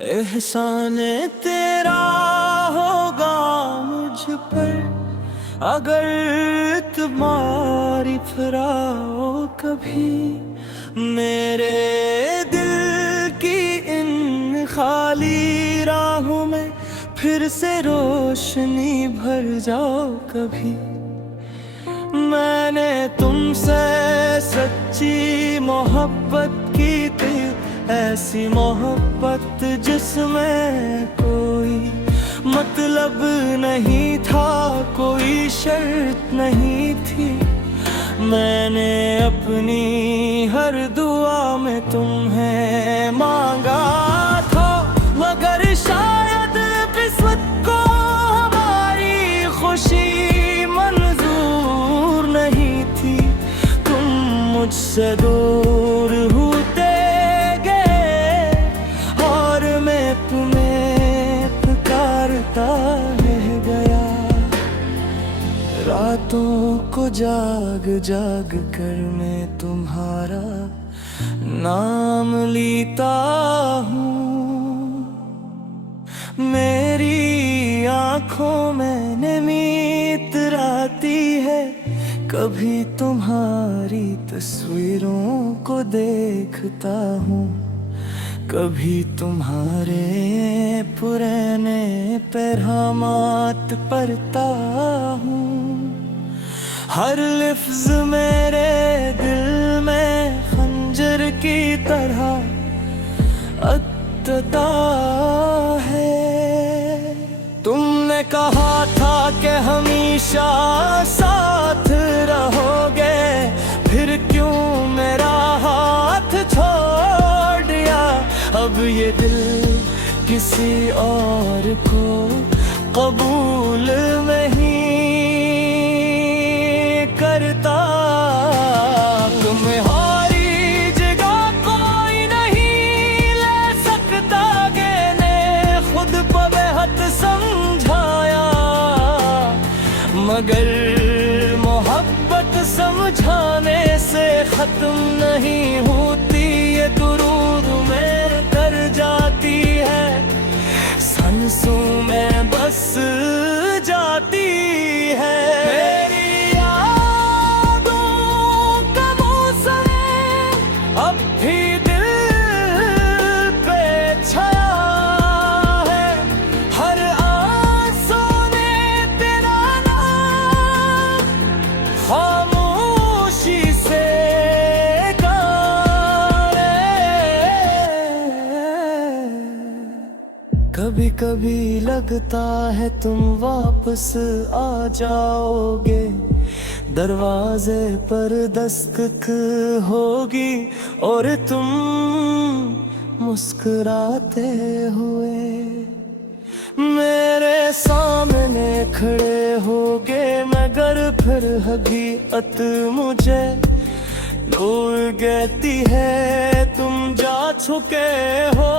एहसान तेरा होगा मुझ पर अगर तुम्हारी फिराओ कभी। मेरे दिल की इन खाली राहों में फिर से रोशनी भर जाओ कभी। मैंने तुमसे सच्ची मोहब्बत की थी, ऐसी मोहब्बत जिसमें कोई मतलब नहीं था, कोई शर्त नहीं थी। मैंने अपनी हर दुआ में तुम्हें मांगा था, मगर शायद किस्मत को हमारी खुशी मंजूर नहीं थी। तुम मुझसे दूर होते गए और मैं तुम्हें पुकारता रह गया। रातों को जाग जाग कर मैं तुम्हारा नाम लेता हूँ। मेरी आँखों में नमी इतराती है, कभी तुम्हारी तस्वीरों को देखता हूँ, कभी तुम्हारे पुराने पैगामात पढ़ता हूँ। हर लफ्ज मेरे दिल में खंजर की तरह अटता है। तुमने कहा था कि हमेशा साथ रहोगे, फिर क्यों मेरा हाथ छोड़ दिया। अब ये दिल किसी और को कबूल नहीं करता। तुम्हारी जगह कोई नहीं ले सकता, ने खुद पर बेहद समझाया, मगर मोहब्बत समझाने से खत्म नहीं होती। ये दुरूद में कर जाती है, सांसों में बस जाती है। मेरी यादों का मौसम अब भी दिल पे छाया है, हर आंसू ने तेरा नाम खामोशी से गाया। कभी कभी लगता है तुम वापस आ जाओगे, दरवाजे पर दस्तक होगी और तुम मुस्कुराते हुए मेरे सामने खड़े होगे। मगर फिर हकीकत मुझे दूर कहती है, तुम जा चुके हो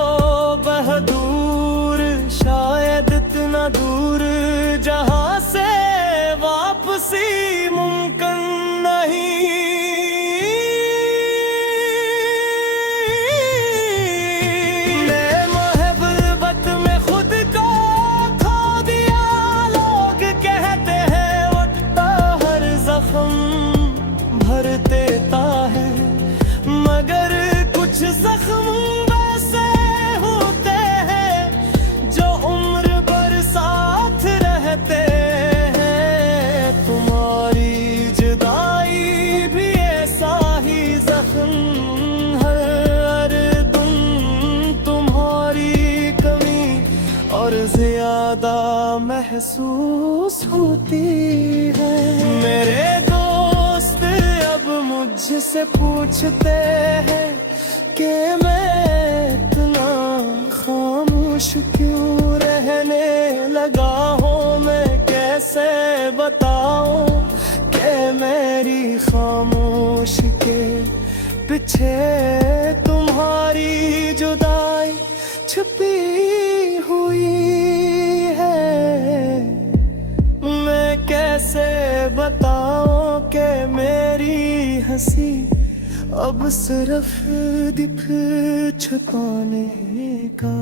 बहदूर, शायद इतना दूर जहां से वापसी मुमकिन नहीं। मैं मोहब्बत में खुद को खो दिया, लोग कहते हैं वक्त हर जख्म भर देता है, मगर कुछ जख्म वैसे होते हैं जो उम्र भर साथ रहते हैं। तुम्हारी जुदाई भी ऐसा ही जख्म, हर दम तुम्हारी कमी और ज्यादा महसूस होती है। मेरे दोस्त अब मुझसे पूछते हैं कि मैं इतना खामोश क्यों रहने लगा हूँ। मैं कैसे बताऊं कि मेरी खामोश के पीछे तुम्हारी जुदाई छुपी हुई है। मैं कैसे बताऊं कि मेरी हंसी अब सिर्फ दिख छुपाने का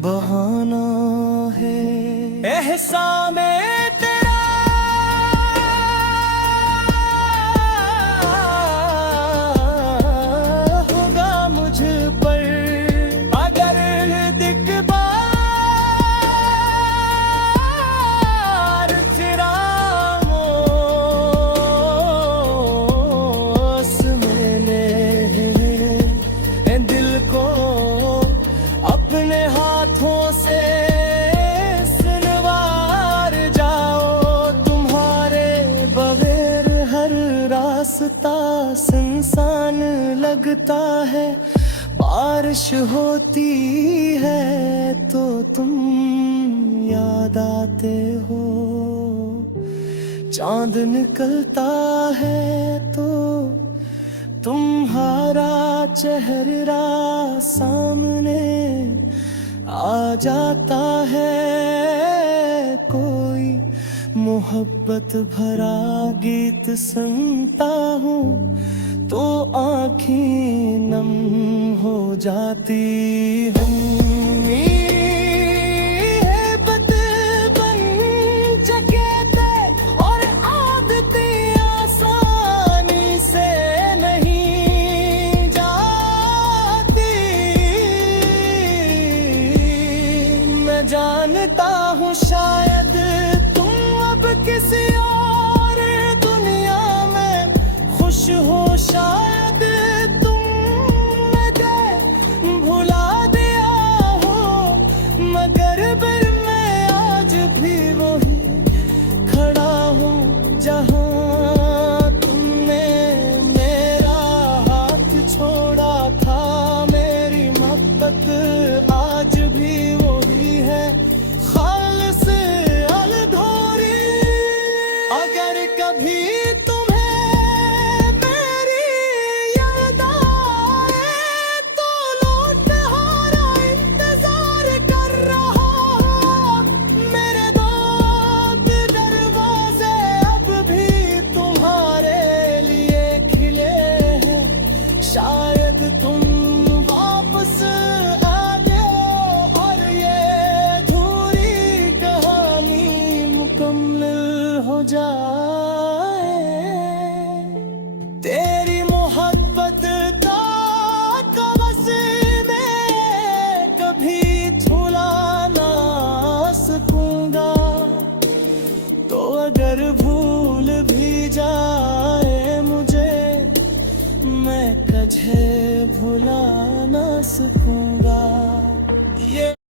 बहाना है। एहसान तेरा होगा मुझ पर अगर दिख बार तेरा मोस मैंने दिल को अपने हाथों से सुनवार जाओ। तुम्हारे बगैर हर रास्ता सुनसान लगता है। बारिश होती है तो तुम याद आते हो, चांद निकलता है तो तुम्हारा चेहरा सामने आ जाता है। कोई मोहब्बत भरा गीत सुनता हूँ तो आँखें नम हो जाती हूँ। हेबत बन जगते और आदतें आसानी से नहीं जाती। मैं जानता हूँ शायद तुम अब किसी और दुनिया में खुश हो, शायद तुमने भुला दिया हो, मगर दिल में आज भी वही खड़ा हूँ जहाँ तुमने मेरा हाथ छोड़ा था। मेरी मोहब्बत आज भी वही है, खालिस अलधोरी। अगर कभी तुम्हें मेरी याद आए तो लौट हारा इंतजार कर रहा हूँ। मेरे दोस्त दरवाजे अब भी तुम्हारे लिए खिले हैं। शायद तुम वापस आ जाओ और ये अधूरी कहानी मुकम्मल हो जाए। तेरी मोहब्बत का कवच में कभी छुला ना सकूंगा, तो अगर भूल भी जाए मुझे मैं कजे भुला ना सकूंगा।